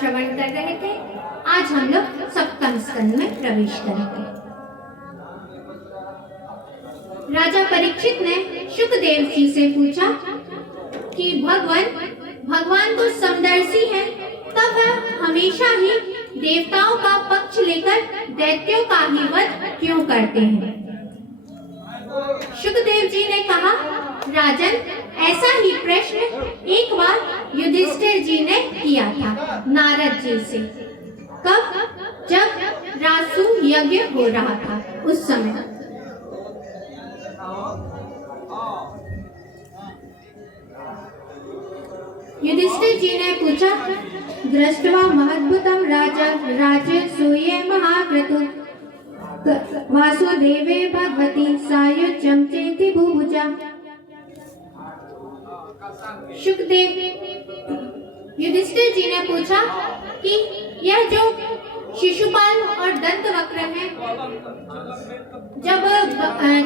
श्रवण कर रहे थे। आज हम लोग सप्तम स्कंद में प्रवेश करेंगे। राजा परीक्षित ने शुकदेव जी से पूछा कि भगवान तो समदर्शी हैं, तब वह हमेशा ही देवताओं का पक्ष लेकर दैत्यों का ही वध क्यों करते हैं? शुकदेव जी ने कहा, राजन, ऐसा ही प्रश्न एक बार युधिष्ठिर जी ने किया था नारद जी से। कब? जब रासु यज्ञ हो रहा था उस समय। युधिष्ठिर जी ने पूछा, दृष्ट्वा महद्भुतं राज्य सूये महाक्रतु वासुदेवे भगवती सायुज्यं चेति भुभुजा। शुकदेव युधिष्ठिर जी ने पूछा कि यह जो शिशुपाल और दंतवक्र हैं, जब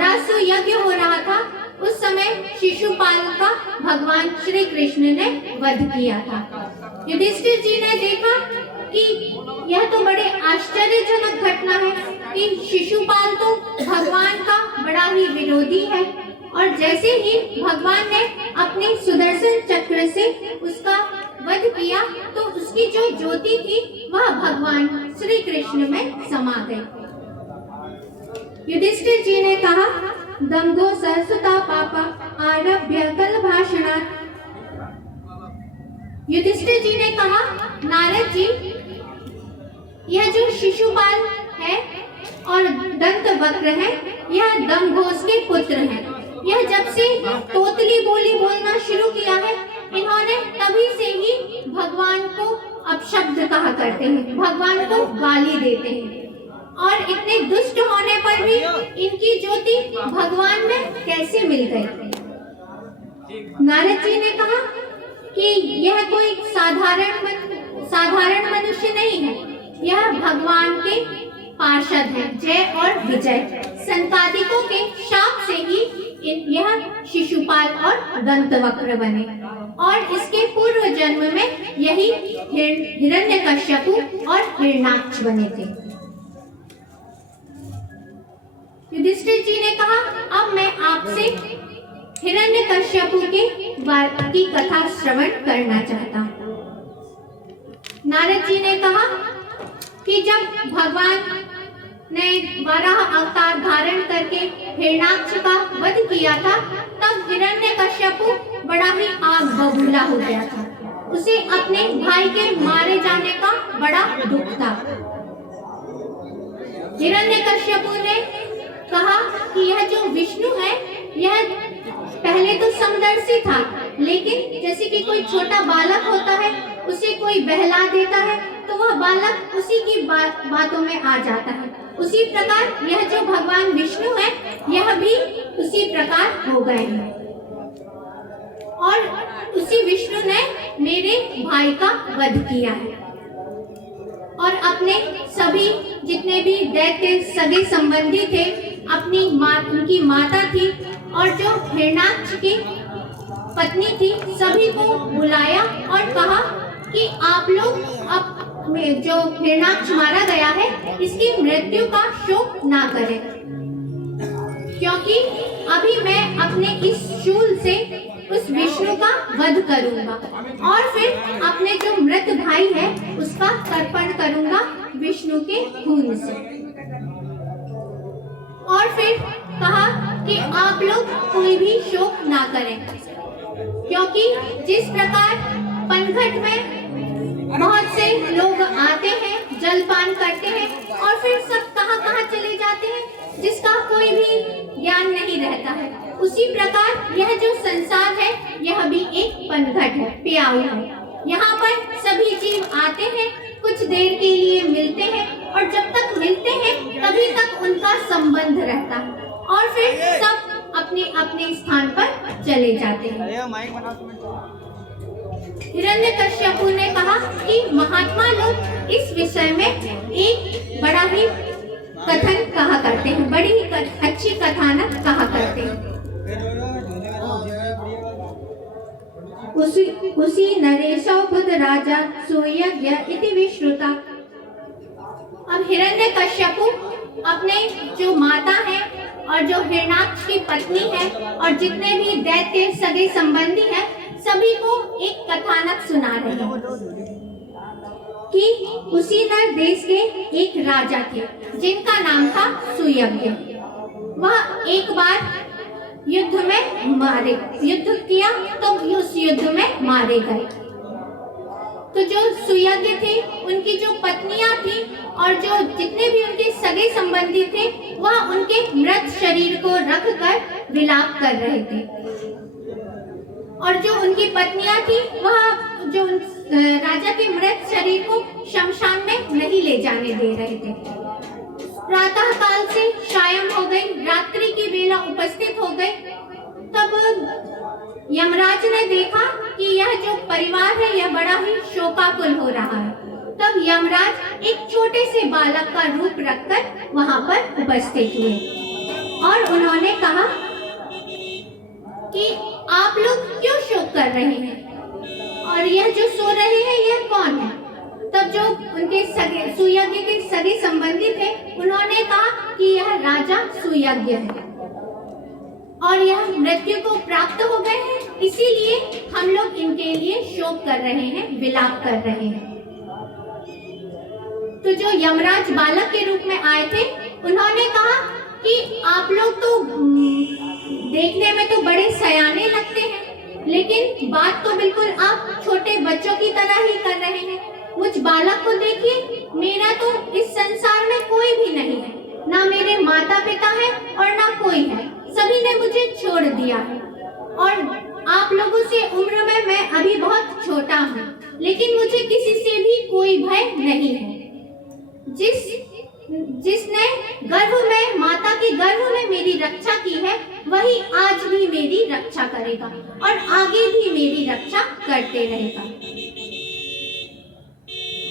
रासु यज्ञ हो रहा था उस समय शिशुपाल का भगवान श्री कृष्ण ने वध किया था। युधिष्ठिर जी ने देखा कि यह तो बड़े आश्चर्यजनक घटना है कि शिशुपाल तो भगवान का बड़ा ही विरोधी है, और जैसे ही भगवान ने अपने सुदर्शन चक्र से उसका वध किया तो उसकी जो ज्योति थी वह भगवान श्री कृष्ण में समा गई। युधिष्ठिर जी ने कहा, दम्भो सरसुता पापा आरभ्य कल भाषणात्। युधिष्ठिर जी ने कहा, नारद जी, यह जो शिशुपाल है और दंतवक्र है, यह दम्भोज के पुत्र हैं। यह जब से तोतली बोली बोलना शुरू किया है, इन्होंने तभी से ही भगवान को अपशब्द कहा करते हैं, भगवान को गाली देते हैं, और इतने दुष्ट होने पर भी इनकी ज्योति भगवान में कैसे मिल गई? नारद जी ने कहा कि यह कोई साधारण मनुष्य नहीं है, यह भगवान के पार्षद हैं, जय और विजय। संतादिकों के शाप से ही यह शिशुपाल और दंतवक्र बने, और इसके पूर्व जन्म में यही हिरण्यकश्यपु और हिरण्याक्ष बने थे। युधिष्ठिर जी ने कहा, अब मैं आपसे हिरण्यकश्यपु की कथा श्रवण करना चाहता हूँ। नारद जी ने कहा कि जब भगवान ने वराह अवतार धारण करके हिरण्याक्ष का वध किया था, तब हिरण्यकश्यपु बड़ा ही आग बबूला हो गया था। उसे अपने भाई के मारे जाने का बड़ा दुख था। हिरण्यकश्यपु ने कहा कि यह जो विष्णु है, यह पहले तो समदर्शी था, लेकिन जैसे कि कोई छोटा बालक होता है, उसे कोई बहला देता है तो वह बालक उसी की बातों में आ जाता है। उसी प्रकार यह जो भगवान विष्णु है, यह भी उसी प्रकार हो गए हैं, और उसी विष्णु ने मेरे भाई का वध किया है, और अपने सभी जितने भी दैत्य सगे संबंधी थे, अपनी उनकी माता थी और जो हिरण्याक्ष की पत्नी थी, सभी को बुलाया और कहा कि आप लोग अब जो हिरण्याक्ष मारा गया है, इसकी मृत्यु का शोक ना करें, क्योंकि अभी मैं अपने इस शूल से उस विष्णु का वध करूंगा, और फिर अपने जो मृत भाई है उसका तर्पण करूंगा विष्णु के खून से। और फिर कहा कि आप लोग कोई भी शोक ना करें, क्योंकि जिस प्रकार पनघट में बहुत से लोग आते हैं, जलपान करते हैं, और फिर सब कहाँ चले जाते हैं, जिसका कोई भी ज्ञान नहीं रहता है, उसी प्रकार यह जो संसार है, यह भी एक पनघट है, प्याऊ है। यहाँ पर सभी जीव आते हैं, कुछ देर के लिए मिलते हैं, और जब तक मिलते हैं तभी तक उनका संबंध रहता है, और फिर सब अपने अपने स्थान पर चले जाते हैं। हिरण्यकश्यपु ने कहा कि महात्मा लोग इस विषय में एक बड़ा ही कथन कहा करते हैं, बड़ी ही अच्छी कथानक कहा करते हैं। उसी नरेशो बुध राजा सुयज्ञ इति विश्रुता। अब हिरण्यकश्यपु अपने जो माता है और जो हिरण्याक्ष की पत्नी है और जितने भी दैत्य सगे संबंधी हैं सभी को एक कथानक सुना रहे हैं कि उसी नर देश के एक राजा थे जिनका नाम था सुयज्ञ। वह एक बार युद्ध किया तो उस युद्ध में मारे गए। तो जो सुयज्ञ थे उनकी जो पत्नियां थी और जो जितने भी उनके सगे संबंधी थे वह उनके मृत शरीर को रखकर विलाप कर रहे थे और जो उनकी पत्नियां थी वह जो राजा के मृत शरीर को शमशान में नहीं ले जाने दे रहे थे। प्रातः काल से सायं हो गई, रात्रि की बेला उपस्थित हो गई। तब यमराज ने देखा कि यह जो परिवार है यह बड़ा ही शोकाकुल हो रहा है। तब यमराज एक छोटे से बालक का रूप रखकर वहां पर उपस्थित हुए और उन्होंने कहा कि आप लोग क्यों शोक कर रहे हैं और यह जो सो रहे हैं यह कौन है। तब जो उनके सुयज्ञ के सगे संबंधी थे उन्होंने कहा कि यह राजा सुयज्ञ है और यह मृत्यु को प्राप्त हो गए हैं, इसीलिए हम लोग इनके लिए शोक कर रहे हैं, विलाप कर रहे हैं। तो जो यमराज बालक के रूप में आए थे उन्होंने कहा कि आप लोग तो देखने में तो बड़े सयाने लगते हैं लेकिन बात तो बिल्कुल आप छोटे बच्चों की तरह ही कर रहे हैं। मुझ बालक को देखिए, मेरा तो इस संसार में कोई भी नहीं है, ना मेरे माता पिता है और ना कोई है, सभी ने मुझे छोड़ दिया है और आप लोगों से उम्र में मैं अभी बहुत छोटा हूँ लेकिन मुझे किसी से भी कोई भय नहीं है। जिसने गर्भ में माता के गर्भ में मेरी रक्षा की है वही आज भी मेरी रक्षा करेगा और आगे भी मेरी रक्षा करते रहेगा।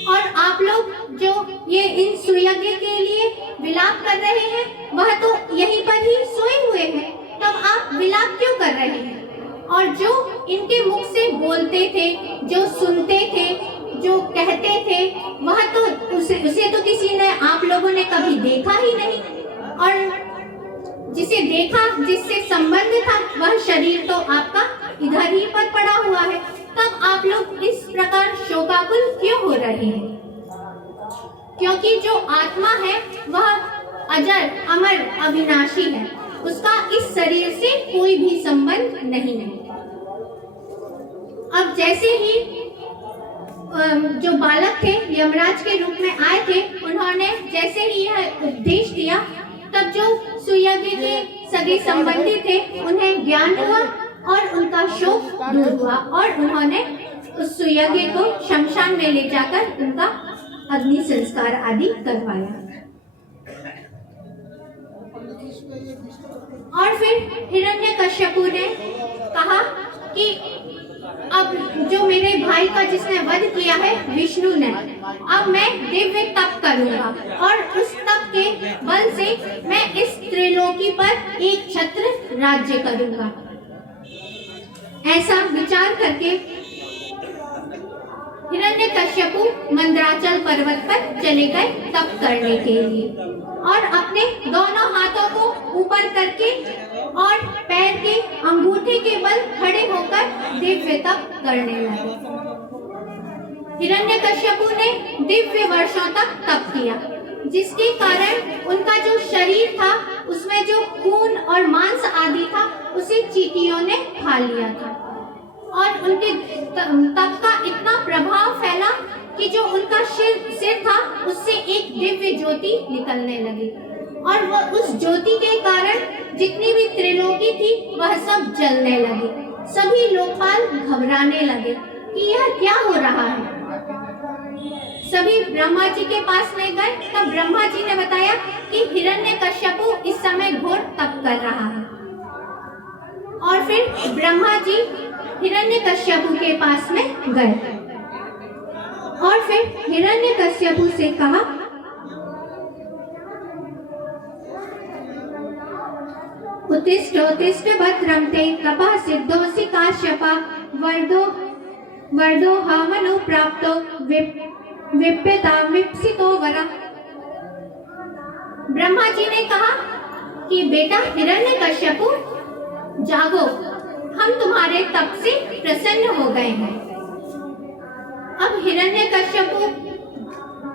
और आप लोग जो ये इन सुयज्ञ के लिए विलाप कर रहे हैं वह तो यहीं पर ही सोए हुए हैं, तब आप विलाप क्यों कर रहे हैं। और जो इनके मुख से बोलते थे, जो सुनते थे, जो कहते थे वह तो उसे तो किसी ने आप लोगों ने कभी देखा ही नहीं और जिसे देखा जिससे संबंध था वह शरीर तो आपका इधर ही पर पड़ा हुआ है, तब आप लोग इस प्रकार शोकाकुल क्यों हो रहे हैं। क्योंकि जो आत्मा है वह अजर अमर अविनाशी है, उसका इस शरीर से कोई भी संबंध नहीं है। अब जैसे ही जो बालक थे यमराज के रूप में आए थे उन्होंने जैसे ही यह उपदेश दिया तब जो सुयज्ञ के सगे संबंधी थे उन्हें ज्ञान हुआ और उनका शोक दूर हुआ और उन्होंने उस सुयज्ञ को शमशान में ले जाकर उनका अग्नि संस्कार आदि करवाया। और फिर हिरण्यकश्यपु ने कहा कि अब जो मेरे भाई का जिसने वध किया है विष्णु ने, अब मैं दिव्य तप करूंगा और उस तप के बल से मैं इस त्रिलोकी पर एक छत्र राज्य करूंगा। ऐसा विचार करके हिरण्यकश्यपु मंदराचल पर्वत पर चले गए तप करने के लिए और अपने दोनों हाथों को ऊपर करके और पैर के अंगूठे के बल खड़े होकर दिव्य तप करने लगे। हिरण्यकश्यपु ने दिव्य वर्षों तक तप किया जिसके कारण उनका जो शरीर था उसमें जो खून और मांस आदि था उसे चींटियों ने खा लिया था और उनके तप का इतना प्रभाव फैला कि जो उनका सिर था उससे एक दिव्य ज्योति निकलने लगी और वह उस ज्योति के कारण जितनी भी त्रिलोकी थी वह सब जलने लगी। सभी लोकपाल घबराने लगे कि यह क्या हो रहा है। सभी ब्रह्मा जी के पास में गए तब ब्रह्मा जी ने बताया कि हिरण्यकश्यपु इस समय घोर तप कर रहा है। और फिर ब्रह्मा जी हिरण्यकश्यपु के पास में गए और फिर हिरण्यकश्यपु से कहा उत्तिष्ठ भद्रं ते तपः सिद्धोऽसि काश्यप वर्धो हामनु प्राप्तो विप्यतामीप्सितो वरम्। ब्रह्मा जी ने कहा कि बेटा हिरण्यकश्यपु, जागो, हम तुम्हारे तप से प्रसन्न हो गए हैं। अब हिरण्यकश्यपु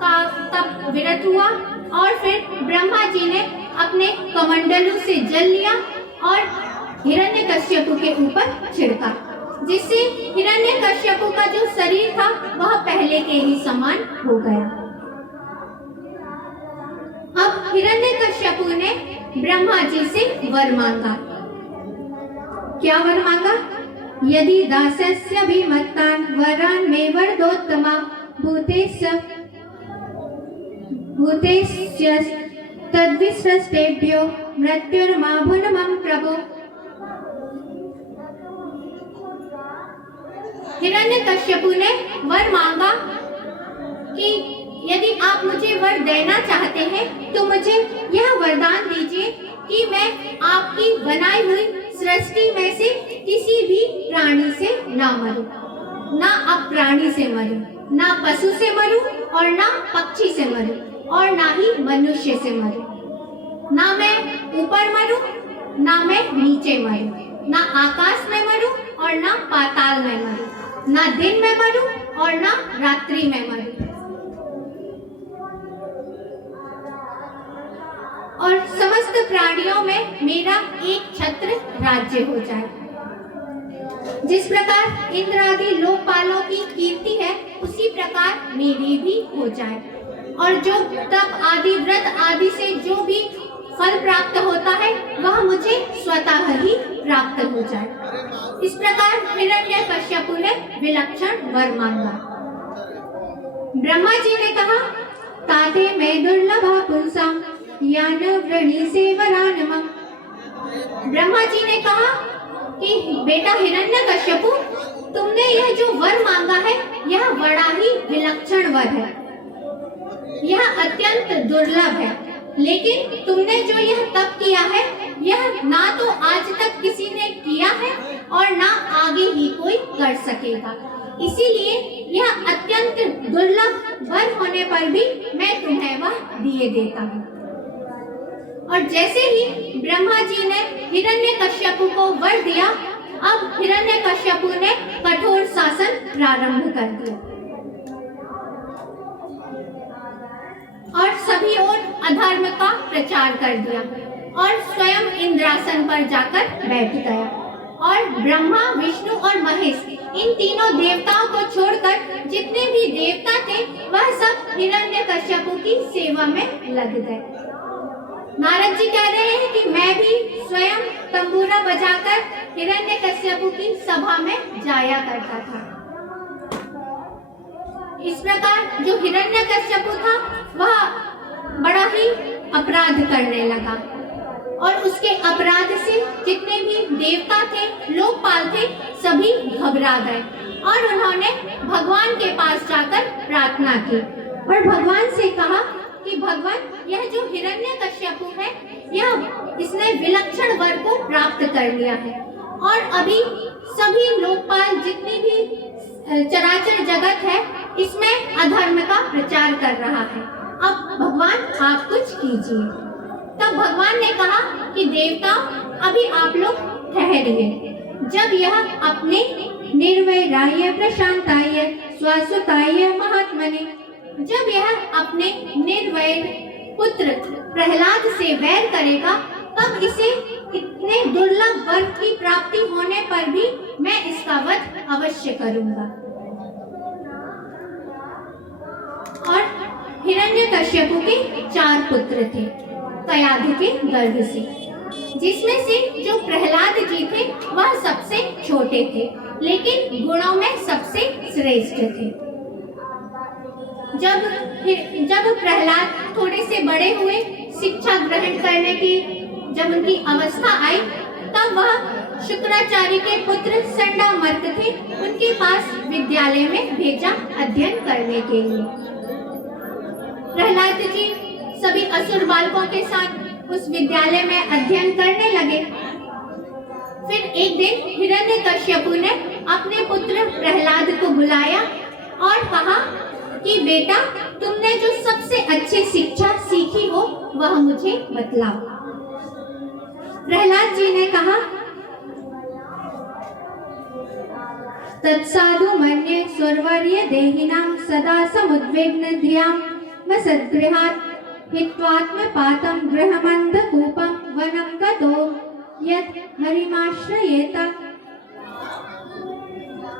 का तप विरत हुआ और फिर ब्रह्मा जी ने अपने कमंडलू से जल लिया और हिरण्यकश्यपु के ऊपर छिड़का, जिससे हिरण्यकश्यपु का जो शरीर था वह पहले के ही समान हो गया। अब हिरण्यकश्यपु ने ब्रह्मा जी से वर मांगा। क्या वर मांगा? यदि दासस्य विमत्तान् वरान् मे वरदोत्तमा भूतेस्य तद्विसृष्टेभ्यो मृत्युर्माभुनमं प्रभो। हिरण्यकश्यपु ने वर मांगा कि यदि आप मुझे वर देना चाहते हैं तो मुझे यह वरदान दीजिए कि मैं आपकी बनाई हुई सृष्टि में से किसी भी प्राणी से ना मरूं, ना अप्राणी से मरूं, ना पशु से मरूं और ना पक्षी से मरूं और ना ही मनुष्य से मरूं। ना मैं ऊपर मरूं, ना मैं नीचे मरूं, ना आकाश में मरूं और ना पाताल में मरूं, ना दिन में मरूं और ना रात्रि में मरूं। और समस्त प्राणियों में मेरा एक छत्र राज्य हो जाए। जिस प्रकार इंद्र आदि लोकपालों की कीर्ति है, उसी प्रकार मेरी भी हो जाए। और जो तप आदि व्रत आदि से जो भी फल प्राप्त होता है वह मुझे स्वतः ही प्राप्त हो जाए। इस प्रकार हिरण्यकश्यपु ने विलक्षण वर मांगा। ब्रह्मा जी ने कहा, ताते मैं दुर्लभा पुंसा यान वृणी से वरानमं। ब्रह्मा जी ने कहा कि बेटा हिरण्यकश्यपु, तुमने यह जो वर मांगा है यह बड़ा ही विलक्षण वर है, यह अत्यंत दुर्लभ है। लेकिन तुमने जो यह तप किया है यह ना तो आज तक किसी ने किया है और ना आगे ही कोई कर सकेगा। इसीलिए यह अत्यंत दुर्लभ वर होने पर भी मैं तुम्हें वह दिए देता हूँ। और जैसे ही ब्रह्मा जी ने हिरण्यकश्यपु को वर दिया, अब हिरण्यकश्यपु ने कठोर शासन प्रारंभ कर दिया और सभी ओर अधर्म का प्रचार कर दिया और स्वयं इंद्रासन पर जाकर बैठ गया। और ब्रह्मा, विष्णु और महेश इन तीनों देवताओं को छोड़कर जितने भी देवता थे वह सब हिरण्यकश्यपु की सेवा में लग गए। नारद जी कह रहे हैं कि मैं भी स्वयं तंबूरा बजाकर हिरण्यकश्यपु की सभा में जाया करता था। इस प्रकार जो हिरण्यकश्यपु था वह बड़ा ही अपराध करने लगा और उसके अपराध से जितने भी देवता थे, लोकपाल थे, सभी घबरा गए और उन्होंने भगवान के पास जाकर प्रार्थना की और भगवान से कहा कि भगवान, यह जो हिरण्यकश्यपु है इसने विलक्षण वर को प्राप्त कर लिया है और अभी सभी लोकपाल जितनी भी चराचर जगत है इसमें अधर्म का प्रचार कर रहा है। अब भगवान आप कुछ कीजिए। तब भगवान ने कहा कि देवता, अभी आप लोग ठहरिए। जब यह अपने निर्वैराय प्रशांताय स्वासुताय महात्मने, जब यह अपने निर्वैर पुत्र प्रहलाद से वैर करेगा तब इसे इतने दुर्लभ वर की प्राप्ति होने पर भी मैं इसका वध अवश्य करूंगा। और हिरण्यकश्यपु के 4 पुत्र थे कयाधु के गर्भ से, जिसमें से जो प्रहलाद जी थे वह सबसे छोटे थे लेकिन गुणों में सबसे श्रेष्ठ थे। जब प्रहलाद थोड़े से बड़े हुए, शिक्षा ग्रहण करने की जब उनकी अवस्था आई, तब वह शुक्राचार्य के पुत्र संडामर्क थे, उनके पास विद्यालय में भेजा अध्ययन करने के लिए। प्रहलाद जी सभी असुर बालकों के साथ उस विद्यालय में अध्ययन करने लगे फिर एक दिन हिरण्यकश्यपु ने अपने पुत्र प्रहलाद को बुलाया और कहा कि बेटा, तुमने जो सबसे अच्छी शिक्षा सीखी हो वह मुझे बतलाओ। प्रहलाद जी ने कहा, तत्साधु मन्ये स्वर्वर्य देहिनां सदा समुद्विग्न धियां मसद्गृहात् हित्वात्मपातं गृहमन्धकूपं वनं गतो यत् हरिमाश्रयेत।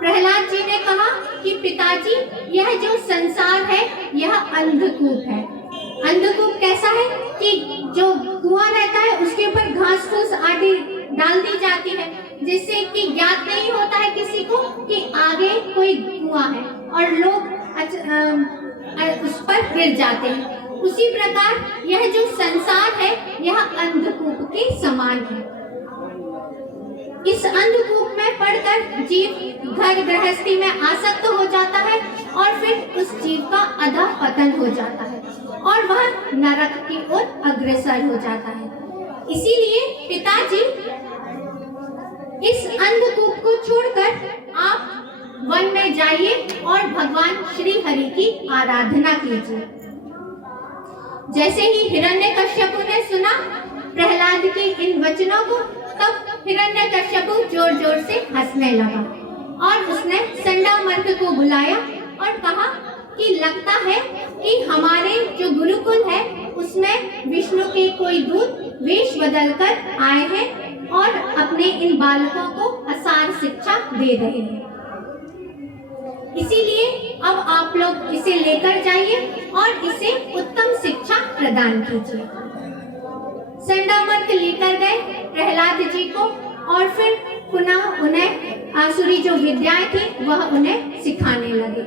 प्रहलाद जी ने कहा कि पिताजी, यह जो संसार है यह अंधकूप है। अंधकूप कैसा है कि जो कुआं रहता है उसके ऊपर घास फूस आदि डाल दी जाती है, जिससे कि ज्ञात नहीं होता है किसी को कि आगे कोई कुआं है और लोग उस पर गिर जाते हैं। उसी प्रकार यह जो संसार है यह अंधकूप के समान है। इस अंधकूप में पड़कर जीव घर गृहस्थी में आसक्त हो जाता है और फिर उस जीव का अधः पतन हो जाता है और वह नरक की ओर अग्रसर हो जाता है। इसीलिए पिताजी, इस अंधकूप को छोड़कर आप वन में जाइए और भगवान श्री हरि की आराधना कीजिए। जैसे ही हिरण्यकश्यपु ने सुना प्रहलाद के इन वचनों को, तब हिरण्यकश्यपु जोर जोर से हंसने लगा और उसने संडामर्क को बुलाया और कहा कि लगता है कि हमारे जो गुरुकुल है उसमें विष्णु के कोई दूत वेश बदलकर आए हैं और अपने इन बालकों को असार शिक्षा दे रहे हैं। इसीलिए अब आप लोग इसे लेकर जाइए और इसे उत्तम शिक्षा प्रदान कीजिए। संडामर्क लेकर गए प्रहलाद जी को और फिर पुनः उन्हें आसुरी जो विद्याएं थी वह उन्हें सिखाने लगे।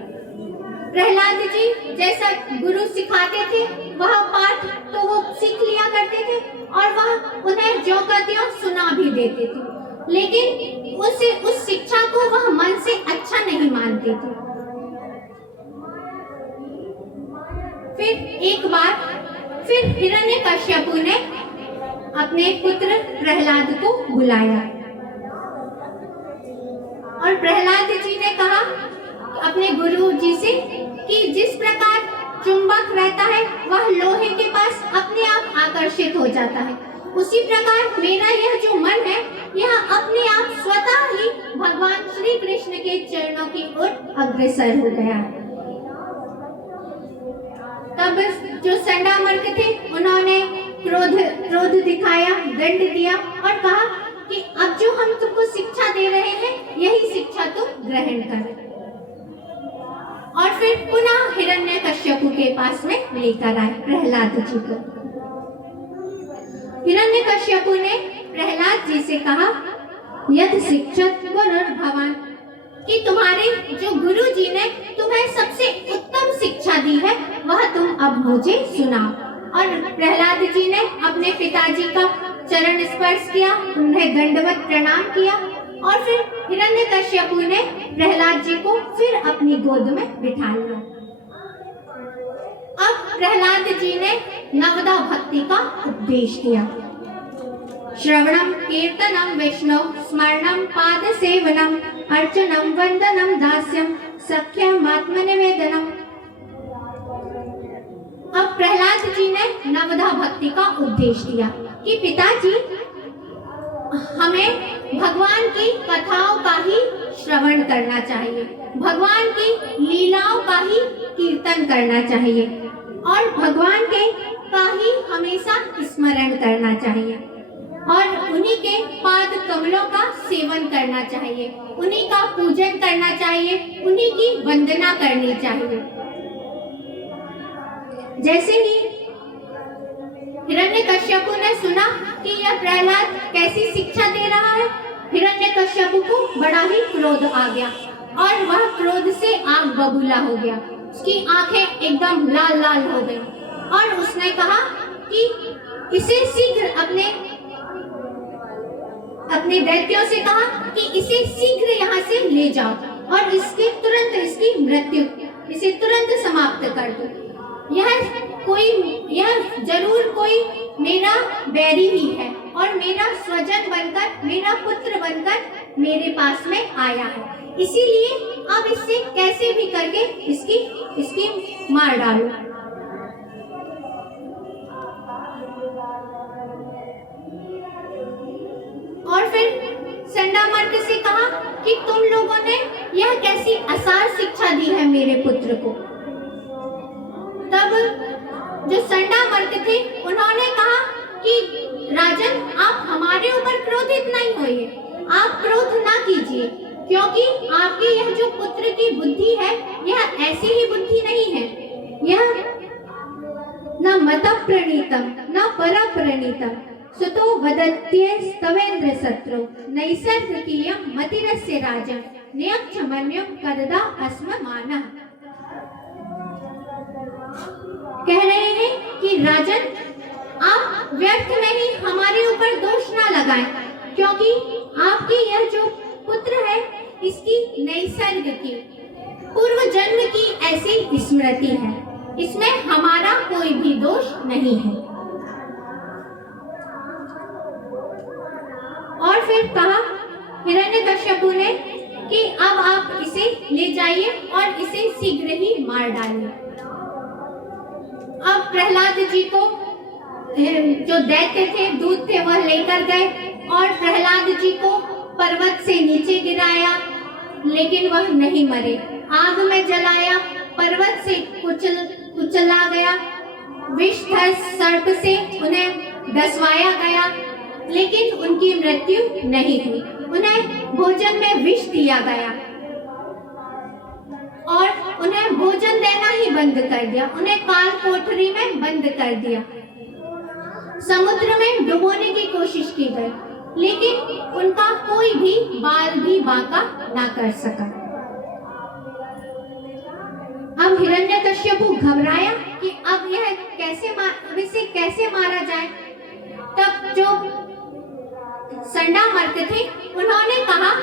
प्रहलाद जी जैसा गुरु सिखाते थे वह पाठ तो वो सीख लिया करते थे और वह उन्हें जो का त्यों सुना भी देते थे, लेकिन उस शिक्षा को वह मन से अच्छा नहीं मानते थे। फिर एक बार फिर हिरण्यकश्यपु ने अपने पुत्र प्रहलाद को बुलाया और प्रहलाद जी ने कहा अपने गुरु जी से कि जिस प्रकार चुंबक रहता है वह लोहे के पास अपने आप आकर्षित हो जाता है, उसी प्रकार मेरा यह जो मन है यह अपने आप स्वतः ही भगवान श्री कृष्ण के चरणों की ओर अग्रसर हो गया। तब जो संडामर्क थे उन्होंने क्रोध दिखाया, दंड दिया और कहा कि अब जो हम तुमको शिक्षा दे रहे हैं यही शिक्षा तुम ग्रहण कर। और फिर पुनः हिरण्यकश्यपु के पास में लेकर आए प्रहलाद जी को। हिरण्यकश्यपु ने प्रहलाद जी से कहा, यद शिक्षत गुरुर्भवान्, कि तुम्हारे जो गुरु जी ने तुम्हें सबसे उत्तम शिक्षा दी है वह तुम अब मुझे सुनाओ। और प्रहलाद जी ने अपने पिताजी का चरण स्पर्श किया, उन्हें दंडवत प्रणाम किया और फिर हिरण्यकश्यपु ने प्रहलाद जी को फिर अपनी गोद में बिठा लिया। अब प्रहलाद जी ने नवदा भक्ति का उपदेश दिया। श्रवणम कीर्तनम विष्णु स्मरणम पाद सेवनम अर्चनम वंदनम दास्यम सख्यम आत्मनिवेदनम। अब प्रहलाद जी ने नवदा भक्ति का उपदेश दिया कि पिताजी, हमें भगवान की कथाओं का ही श्रवण करना चाहिए, भगवान की लीलाओं का ही कीर्तन करना चाहिए और भगवान के का ही हमेशा स्मरण करना चाहिए और उन्हीं के पाद कमलों का सेवन करना चाहिए, उन्हीं का पूजन करना चाहिए, उन्हीं की वंदना करनी चाहिए। जैसे ही हिरण्यकश्यपु ने सुना कि यह प्रहलाद कैसी शिक्षा दे रहा है, हिरण्यकश्यपु को बड़ा ही क्रोध आ गया और वह क्रोध से आग बबूला हो गया, उसकी आंखें एकदम लाल लाल हो गई और उसने कहा कि इसे शीघ्र अपने दैत्यों से कहा कि इसे शीघ्र यहाँ से ले जाओ और इसकी मृत्यु, इसे तुरंत समाप्त कर दो। यह जरूर कोई मेरा बैरी ही है और मेरा स्वजन बनकर, मेरा पुत्र बनकर मेरे पास में आया है। इसीलिए अब इससे कैसे भी करके इसकी मार डालो। और फिर संडामर्क से कहा कि तुम लोगों ने यह कैसी असार शिक्षा दी है मेरे पुत्र को। तब जो संडामर्क थे उन्होंने कहा कि राजन, आप हमारे ऊपर क्रोधित नहीं होइए, आप क्रोध ना कीजिए, क्योंकि आपके यह जो पुत्र की बुद्धि है यह ऐसी ही बुद्धि नहीं है। यह न मत प्रणीतम न पर प्रणीतम सुतो वदत्ये स्तवेन्द्र शत्रु नैसर्गिकीयं मतिरस्य राजन नियक्षमन्यं कददा अस्म मानः। कह रहे हैं कि राजन, आप व्यर्थ में ही हमारे ऊपर दोष ना लगाएं, क्योंकि आपकी यह जो पुत्र है इसकी नैसर्ग की पूर्व जन्म की ऐसी स्मृति है, इसमें हमारा कोई भी दोष नहीं है। और फिर कहा हिरण्यकश्यपु ने कि अब आप इसे ले जाइए और इसे शीघ्र ही मार डालिए। अब प्रहलाद जी को जो दैत्य थे, दूत थे, वह लेकर गए और प्रहलाद जी को पर्वत से नीचे गिराया, लेकिन वह नहीं मरे। आग में जलाया, पर्वत से कुचला गया, विषधर सर्प से उन्हें डसवाया गया, लेकिन उनकी मृत्यु नहीं हुई। उन्हें भोजन में विष दिया गया और उन्हें भोजन देना ही बंद कर दिया, उन्हें काल कोठरी में बंद कर दिया। समुद्र में डुबोने की कोशिश की गई, लेकिन उनका कोई भी बाल भी बांका ना कर सका। अब हिरण्यकश्यपु घबराया कि अब इसे कैसे मारा जाए। तब जो संडामर्क थे उन्होंने कहा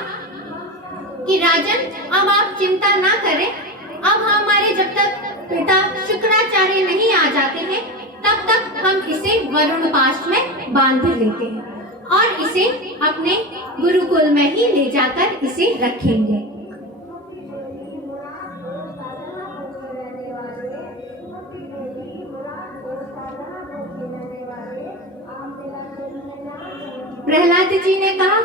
कि राजन, अब आप चिंता ना करें, अब हमारे जब तक पिता शुक्राचार्य नहीं आ जाते हैं तब तक हम इसे वरुण पाश में बांध लेते हैं और इसे अपने गुरुकुल में ही ले जाकर इसे रखेंगे। प्रहलाद जी ने कहा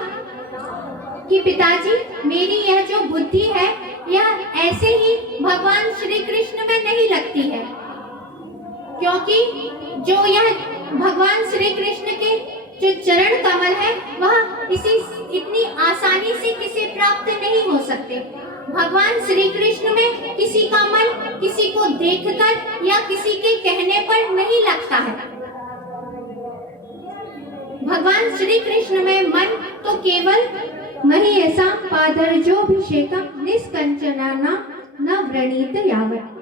कि पिताजी, मेरी यह जो बुद्धि है यह ऐसे ही भगवान श्री कृष्ण में नहीं लगती है, क्योंकि जो यह भगवान श्री कृष्ण के जो चरण कमल है वह इतनी आसानी से किसी प्राप्त नहीं हो सकते। भगवान श्री कृष्ण में किसी का मन किसी को देखकर या किसी के कहने पर नहीं लगता है। भगवान श्री कृष्ण में मन तो केवल महीयसा पादरजोभिषेकं निष्कंचना न व्रणीत यावत्,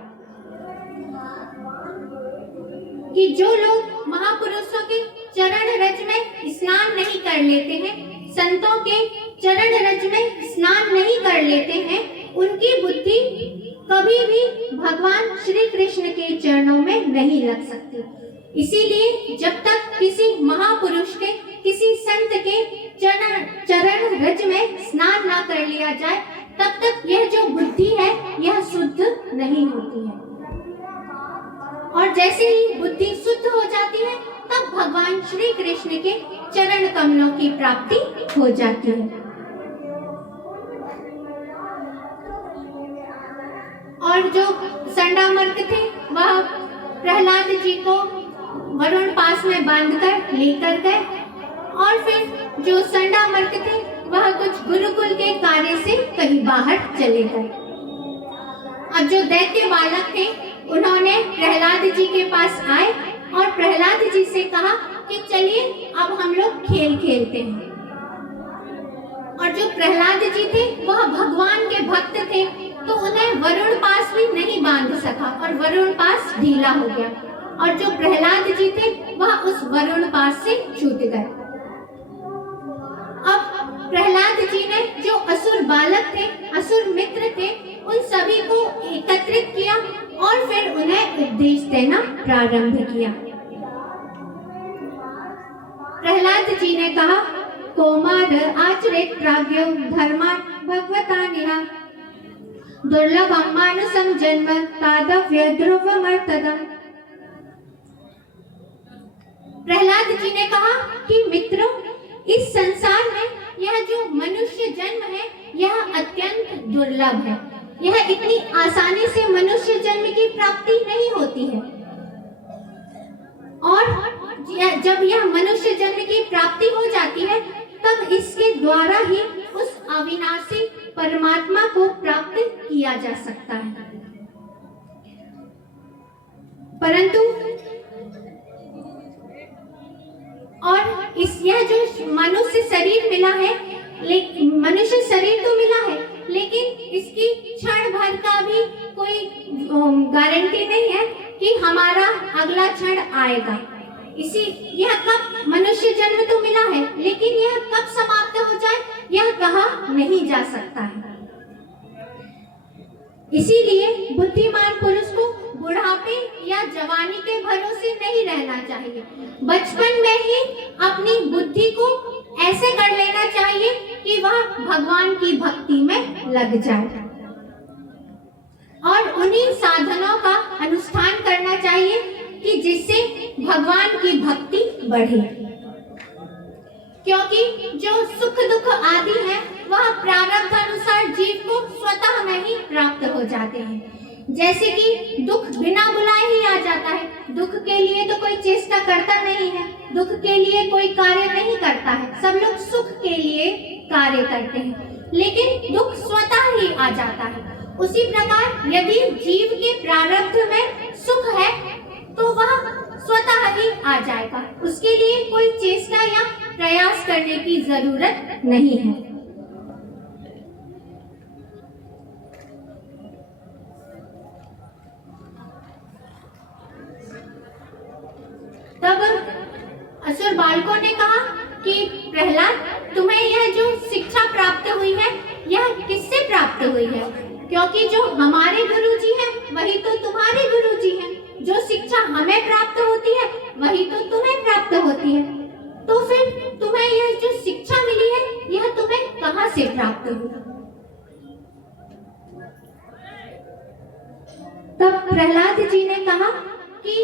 कि जो लोग महापुरुषों के चरण रज में स्नान नहीं कर लेते हैं, संतों के चरण रज में स्नान नहीं कर लेते हैं, उनकी बुद्धि कभी भी भगवान श्री कृष्ण के चरणों में नहीं लग सकती। इसीलिए जब तक किसी महापुरुष के, किसी संत के चरण रज में स्नान ना कर लिया जाए, तब तक यह जो बुद्धि है यह शुद्ध नहीं होती है। और जैसे ही बुद्धि शुद्ध हो जाती है तब भगवान श्री कृष्ण के चरण कमलों की प्राप्ति हो जाती है। और जो संडामर्क थे वह प्रहलाद जी को वरुण पास में बांधकर लेकर गए और फिर जो संडामर्क थे वह कुछ गुरुकुल के कार्य से कहीं बाहर चले गए। अब जो दैत्य बालक थे उन्होंने प्रहलाद जी के पास आए और प्रहलाद जी से कहा कि चलिए अब हम लोग खेल खेलते हैं। और जो प्रहलाद जी थे वह भगवान के भक्त थे, तो उन्हें वरुण पास भी नहीं बांध सका और वरुण पास ढीला हो गया और जो प्रहलाद जी थे वह उस वरुण पास से छूट गए। अब प्रहलाद जी ने जो असुर बालक थे, असुर मित्र थे, उन सभी को एकत्रित किया और फिर उन्हें उपदेश देना प्रारंभ किया। प्रहलाद जी ने कहा, कौमार आचरेत प्राज्ञो धर्मान् भगवतानिह दुर्लभम मानुषम जन्म तादव्य ध्रुवमर्थदम्। प्रहलाद जी ने कहा कि मित्रों, इस संसार में यह जो मनुष्य जन्म है यह अत्यंत दुर्लभ है। यह इतनी आसानी से मनुष्य जन्म की प्राप्ति नहीं होती है, और जब यह मनुष्य जन्म की प्राप्ति हो जाती है तब इसके द्वारा ही उस अविनाशी परमात्मा को प्राप्त किया जा सकता है। परंतु और यह जो मनुष्य शरीर मिला है, मनुष्य शरीर तो मिला है, लेकिन इसकी क्षण भर का भी कोई गारंटी नहीं है कि हमारा अगला क्षण आएगा। यह कब मनुष्य जन्म तो मिला है, लेकिन यह कब समाप्त हो जाए यह कहा नहीं जा सकता है। इसीलिए बुद्धिमान पुरुष को बुढ़ापे या जवानी के भरोसे नहीं रहना चाहिए। बचपन में ही अपनी बुद्धि को ऐसे कर लेना चाहिए कि वह भगवान की भक्ति में लग जाए और उन्हीं साधनों का अनुष्ठान करना चाहिए कि जिससे भगवान की भक्ति बढ़े। क्योंकि जो सुख दुख आदि है वह प्रारब्ध अनुसार जीव को स्वतः में ही प्राप्त हो जाते हैं। जैसे कि दुख बिना बुलाए ही आ जाता है। दुख के लिए तो कोई चेष्टा करता नहीं है, दुख के लिए कोई कार्य नहीं करता है। सब लोग सुख के लिए कार्य करते हैं, लेकिन दुख स्वतः ही आ जाता है। उसी प्रकार यदि जीव के प्रारब्ध में सुख है तो वह स्वतः ही आ जाएगा। उसके लिए कोई चेष्टा या प्रयास करने की जरूरत नहीं है। तब असुर बालकों ने कहा कि प्रहलाद, तुम्हें यह जो शिक्षा प्राप्त हुई है यह किससे प्राप्त हुई है? क्योंकि जो हमारे गुरुजी हैं वही तो तुम्हारे गुरुजी हैं। जो शिक्षा हमें प्राप्त होती है वही तो तुम्हें प्राप्त होती है। तो फिर तुम्हें यह जो शिक्षा मिली है यह तुम्हें कहां से प्राप्त हुई? तब प्रहलाद जी ने कहा कि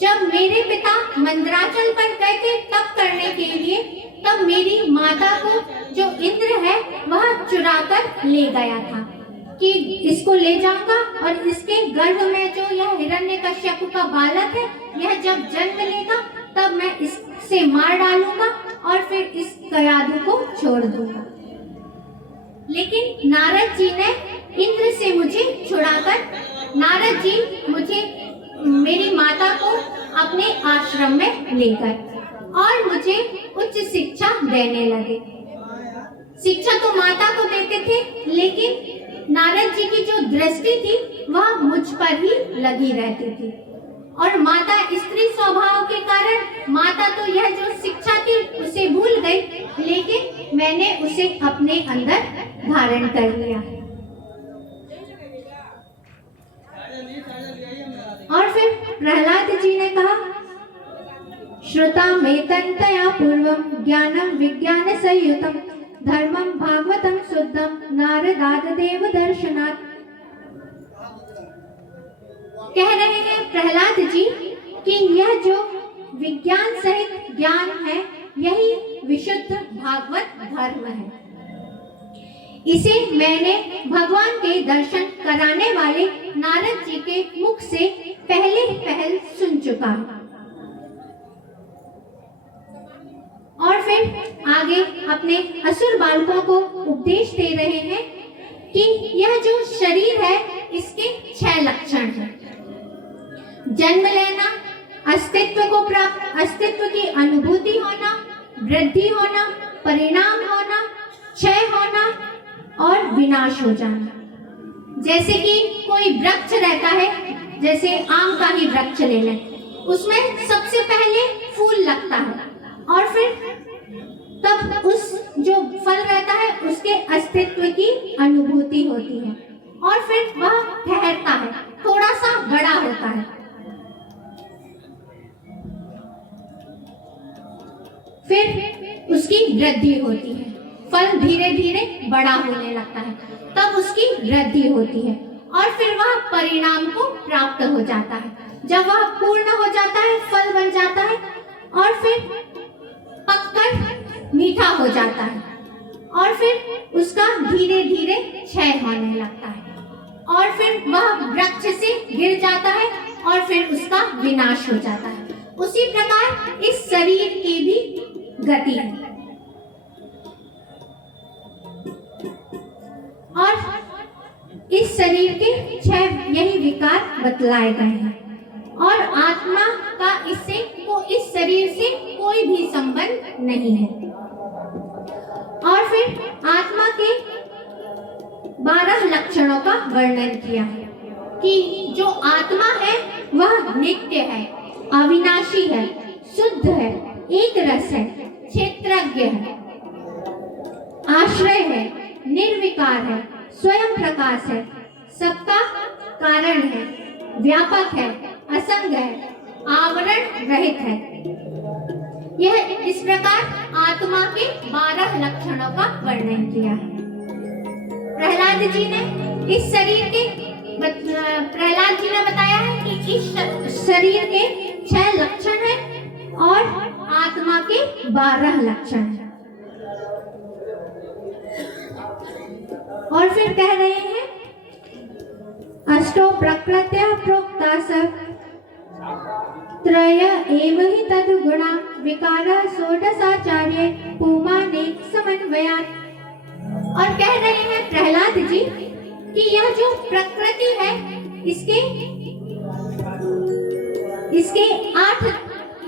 जब मेरे पिता मंदराचल पर गए थे तप करने के लिए, तब मेरी माता को जो इंद्र है वह चुराकर ले गया था कि इसको ले जाऊंगा और इसके गर्भ में जो यह हिरण्यकश्यप का बालक है यह जब जन्म लेगा तब मैं इससे मार डालूंगा और फिर इस कयाधु को छोड़ दूंगा। लेकिन नारद जी ने इंद्र से मुझे छुड़ाकर, नारद जी मुझे मेरी माता को अपने आश्रम में ले गए और मुझे उच्च शिक्षा देने लगे। शिक्षा तो माता को देते थे, लेकिन नारद जी की जो दृष्टि थी वह मुझ पर ही लगी रहती थी। और माता स्त्री स्वभाव के कारण माता तो यह जो शिक्षा थी उसे भूल गई, लेकिन मैंने उसे अपने अंदर धारण कर लिया। और फिर प्रहलाद जी ने कहा, श्रुता मेतन्तया पूर्वम ज्ञानम विज्ञान संयुतम धर्मम भागवतम शुद्धम नारदाद देव दर्शनात्। कह रहे हैं प्रहलाद जी कि यह जो विज्ञान सहित ज्ञान है यही विशुद्ध भागवत धर्म है। इसे मैंने भगवान के दर्शन कराने वाले नारद जी के मुख से पहल सुन चुका हूँ। और फिर आगे अपने असुर बालकों को उपदेश दे रहे हैं कि यह जो शरीर है इसके 6 लक्षण हैं। जन्म लेना, अस्तित्व को प्राप्त, अस्तित्व की अनुभूति होना, वृद्धि होना, परिणाम होना, क्षय होना और विनाश हो जाना। जैसे कि कोई वृक्ष रहता है, जैसे आम का ही वृक्ष ले लें, उसमें सबसे पहले फूल लगता है और फिर तब उस जो फल रहता है उसके अस्तित्व की अनुभूति होती है और फिर वह ठहरता है, थोड़ा सा बड़ा होता है। फिर उसकी वृद्धि होती है, फल धीरे धीरे बड़ा होने लगता है, तब उसकी वृद्धि होती है और फिर वह परिणाम को प्राप्त हो जाता है। जब वह पूर्ण हो जाता है, फल बन जाता है और फिर पककर मीठा हो जाता है और फिर उसका धीरे धीरे क्षय होने लगता है और फिर वह वृक्ष से गिर जाता है और फिर उसका विनाश हो जाता है। उसी प्रकार इस शरीर की भी गति है और इस शरीर के 6 यही विकार बतलाए गए हैं और आत्मा का इस शरीर से कोई भी संबंध नहीं है। और फिर आत्मा के 12 लक्षणों का वर्णन किया है कि जो आत्मा है वह नित्य है, अविनाशी है, शुद्ध है, एक रस है, क्षेत्रज्ञ है, आश्रय है, निर्विकार है, स्वयं प्रकाश है, सबका कारण है, व्यापक है, असंग है, आवरण रहित है। यह इस प्रकार आत्मा के 12 लक्षणों का वर्णन किया है। प्रहलाद जी ने बताया है कि इस शरीर के 6 लक्षण हैं और आत्मा के 12 लक्षण हैं। और फिर कह रहे हैं अष्टो प्रकृत्या प्रोक्ता सब त्रय एव हि तद्गुणा विकारा षोडशाचार्य पुमाने समन्वयात्। और कह रहे हैं प्रहलाद जी कि यह जो प्रकृति है इसके 8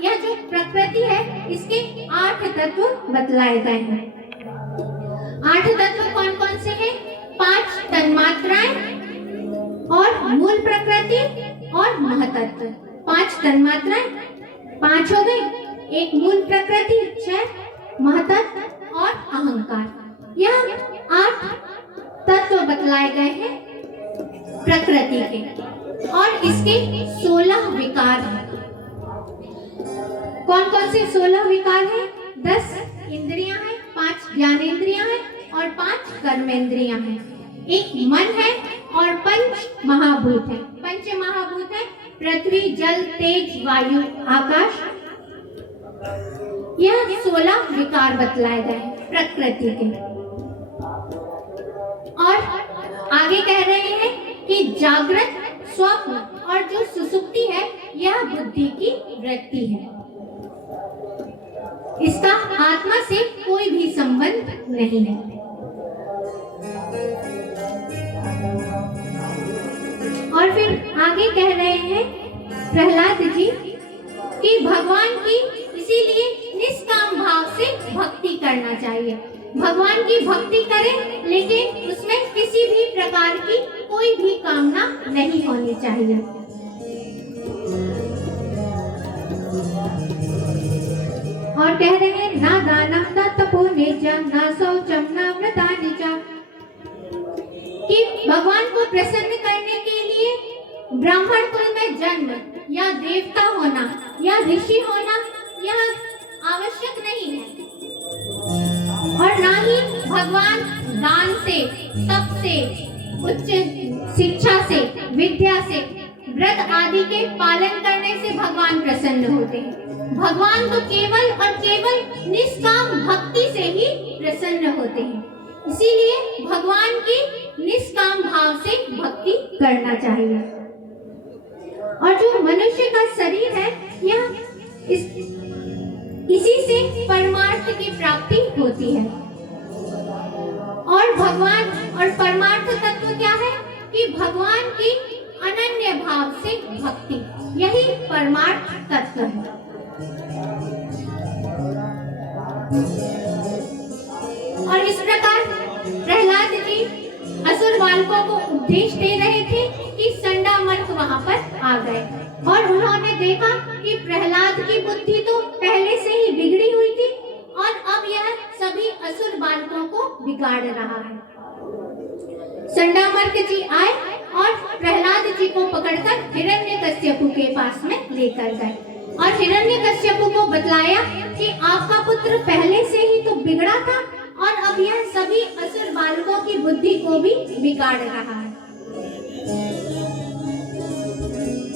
यह जो प्रकृति है इसके 8 तत्व बतलाए गए हैं। 8 तत्व कौन कौन से हैं? 5 तन्मात्राएं और मूल प्रकृति और महतत्व। 5 तन्मात्राएं 5 हो गई, एक मूल प्रकृति, 6 महतत्व और अहंकार। यह 8 तत्व बतलाए गए हैं प्रकृति के और इसके 16 विकार हैं। कौन कौन से 16 विकार हैं? 10 इंद्रियां हैं, 5 ज्ञानेंद्रियां हैं और 5 कर्मेंद्रियां हैं। एक मन है और 5 महाभूत हैं। 5 महाभूत हैं पृथ्वी, जल, तेज, वायु, आकाश। यह 16 विकार बतलाए गए हैं प्रकृति के। और आगे कह रहे हैं कि जागृत, स्वप्न और जो सुसुप्ति है यह बुद्धि की वृत्ति है। इसका आत्मा से कोई भी संबंध नहीं है। और फिर आगे कह रहे हैं प्रहलाद जी कि भगवान की इसीलिए निष्काम भाव से भक्ति करना चाहिए। भगवान की भक्ति करें लेकिन उसमें किसी भी प्रकार की कोई भी कामना नहीं होनी चाहिए। और कह रहे हैं ना दानम न तपो नेजा ना शौचम न व्रतानि च, कि भगवान को प्रसन्न करने के लिए ब्राह्मण कुल में जन्म या देवता होना या ऋषि होना यह आवश्यक नहीं है और ना ही भगवान दान से, तप से, उच्च शिक्षा से, विद्या से, व्रत आदि के पालन करने से भगवान प्रसन्न होते हैं। भगवान तो केवल और केवल निष्काम भक्ति से ही प्रसन्न होते हैं। इसीलिए भगवान की निष्काम भाव से भक्ति करना चाहिए। और जो मनुष्य का शरीर है यह इसी से परमार्थ की प्राप्ति होती है। और भगवान और परमार्थ तत्व क्या है कि भगवान की अनन्य भाव से भक्ति, यही परमार्थ तत्व है। और इस प्रकार प्रहलाद जी असुर बालकों को उपदेश दे रहे थे कि संडामर्क वहां पर आ गए और उन्होंने देखा कि प्रहलाद की बुद्धि तो पहले से ही बिगड़ी हुई थी और अब यह सभी असुर बालकों को बिगाड़ रहा है। संडामर्क जी आए और प्रहलाद जी को पकड़कर हिरण्यकश्यप के पास में लेकर गए और हिरण्यकश्यप को बतलाया कि आपका पुत्र पहले से ही तो बिगड़ा था और अब यह सभी असुर बालकों की बुद्धि को भी बिगाड़ रहा है।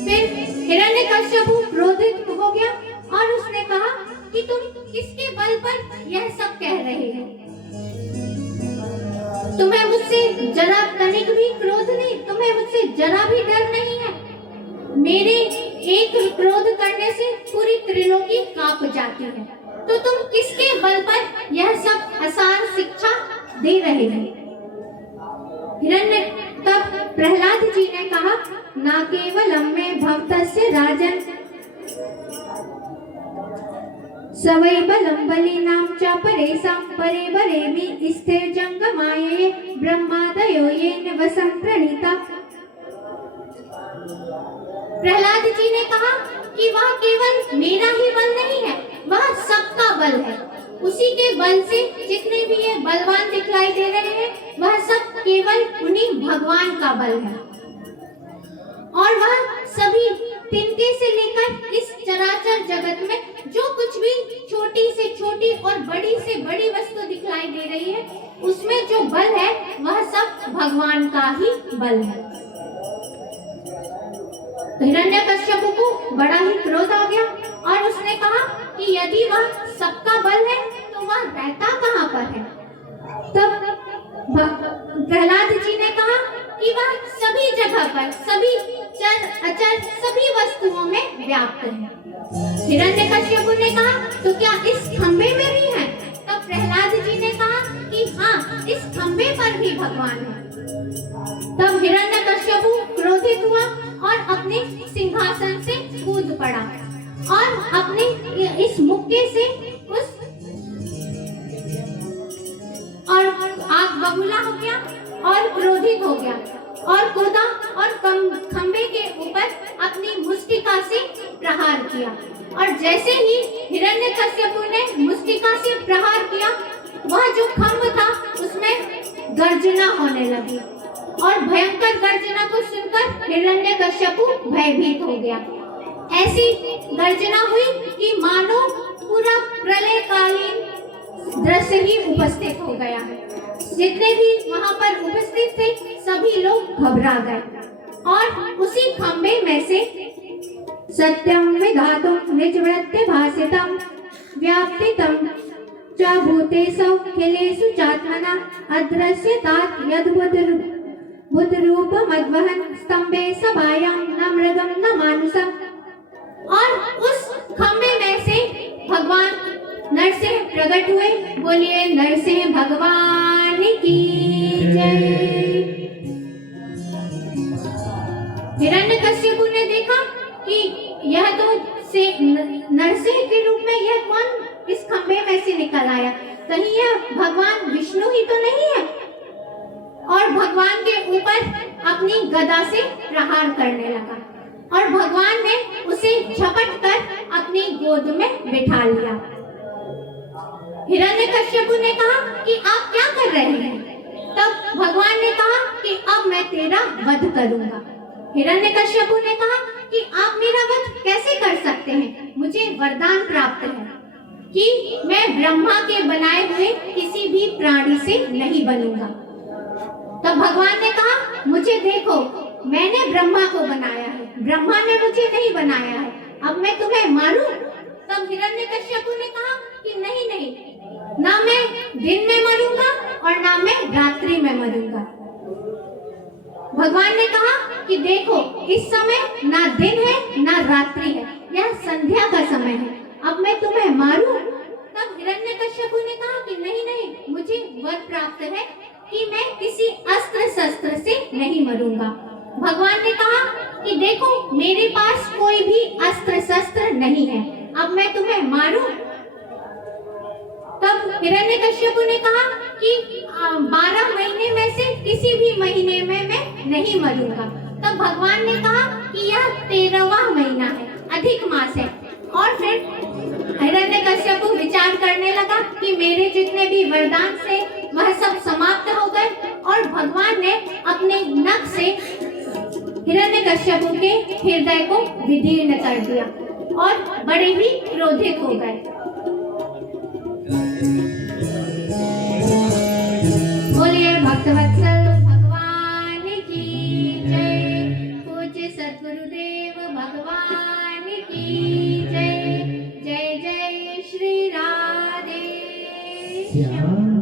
फिर हिरण्यकश्यप क्रोधित हो गया और उसने कहा कि तुम किसके बल पर यह सब कह रहे हो? तुम्हें मुझसे जरा तनिक भी क्रोध नहीं, तुम्हें मुझसे जरा भी डर नहीं है। मेरे एक क्रोध करने से पूरी त्रिलोकी कांप जाती है, तो तुम किसके बल पर यह सब आसान शिक्षा दे रहे हो? तब प्रहलाद जी ने कहा, ना केवलम में भक्तस्य राजन सवै बलं बलिनां च परेषां परे बरेमि स्थिर जंगमाये ब्रह्मादयो येन वसं प्रणीता। प्रहलाद जी ने कहा कि वह केवल मेरा ही बल नहीं है, वह सबका बल है। उसी के बल से जितने भी ये बलवान दिखलाई दे रहे हैं, वह सब केवल उन्हीं भगवान का बल है। और वह सभी तिनके से लेकर इस चराचर जगत में जो कुछ भी छोटी से छोटी और बड़ी से बड़ी वस्तु दिखलाई दे रही है, उसमें जो बल है वह सब भगवान का ही बल है। हिरण्यकश्यप को बड़ा ही क्रोध आ गया और उसने कहा कि यदि वह सबका बल है तो वह रहता कहाँ पर है? तब प्रहलाद जी ने कहा कि वह सभी जगह पर, सभी चर अचर सभी वस्तुओं में व्याप्त है। हिरण्यकश्यप ने कहा, तो क्या इस खंबे में भी है? तब प्रहलाद जी ने कहा कि हाँ, इस खंबे पर भी भगवान है। तब हिरण्यकश्यप क्रोधित हुआ और अपने सिंहासन से कूद पड़ा और अपने इस मुक्के से उस और आग बबूला हो गया और क्रोधित हो गया और कूदा और खंबे के ऊपर अपनी मुष्टिका से प्रहार किया। और जैसे ही हिरण्यकश्यप ने मुष्टिका से प्रहार किया, वह जो खंभ था उसमें गर्जना होने लगी और भयंकर गर्जना को सुनकर हिरण्यकश्यप भयभीत हो गया। ऐसी गर्जना हुई कि मानो पूरा प्रलयकालीन दृश्य ही उपस्थित हो गया है। जितने भी वहां पर उपस्थित थे सभी लोग घबरा गए और उसी खंबे में से सत्यम विधातुं निजवृत्ति भासितं व्याप्तितं च भूतेषु खिलेषु चात्मना अदृश्यतात् यद्बुद्धरूपमद्वहन् स्तंभे सभायां न मृगं न मानुषम्। और उस खंबे में से भगवान नरसिंह प्रकट हुए। बोलिए नरसिंह भगवान की जय। हिरण्यकश्यप ने देखा कि यह तो से नरसिंह के रूप में यह कौन इस खंबे में से निकल आया? कहीं यह भगवान विष्णु ही तो नहीं है? और भगवान के ऊपर अपनी गदा से प्रहार करने लगा और भगवान ने उसे झपट कर अपनी गोद में बिठा लिया। हिरण्यकश्यप ने कहा कि आप क्या कर रहे हैं? तब भगवान ने कहा कि अब मैं तेरा वध करूंगा। हिरण्यकश्यप ने कहा कि आप मेरा वध कैसे कर सकते हैं? मुझे वरदान प्राप्त है कि मैं ब्रह्मा के बनाए हुए किसी भी प्राणी से नहीं बनूंगा। तब भगवान ने कहा, मुझे देखो, मैंने ब्रह्मा को बनाया है, ब्रह्मा ने मुझे नहीं बनाया है, अब मैं तुम्हें मारूं? तब हिरण्यकश्यप ने कहा कि नहीं नहीं, ना मैं दिन में मरूंगा और ना मैं रात्रि में मरूंगा। भगवान ने कहा कि देखो, इस समय ना दिन है ना रात्रि है, यह संध्या का समय है, अब मैं तुम्हें मारूं? तब हिरण्यकश्यप ने कहा कि नहीं नहीं, मुझे वर प्राप्त है कि मैं किसी अस्त्र शस्त्र से नहीं मरूंगा। भगवान ने कहा कि देखो, मेरे पास कोई भी अस्त्र शस्त्र नहीं है, अब मैं तुम्हें मारूं? तब हिरण्यकश्यप ने कहा कि 12 महीने में से किसी भी महीने में मैं नहीं मरूंगा। तब भगवान ने कहा कि यह 13वां महीना है, अधिक मास है। और फिर हिरण्यकश्यप विचार करने लगा कि मेरे जितने भी वरदान थे वह सब समाप्त हो गए और भगवान ने अपने नख से हिरण्यकश्यप के हृदय को विदीर्ण कर दिया। और बड़े ही क्रोधित हो गए। बोलिए भक्तवत्सल भगवान की जय। पूज्य सद्गुरुदेव भगवान की जय। जय जय श्री राधे श्याम।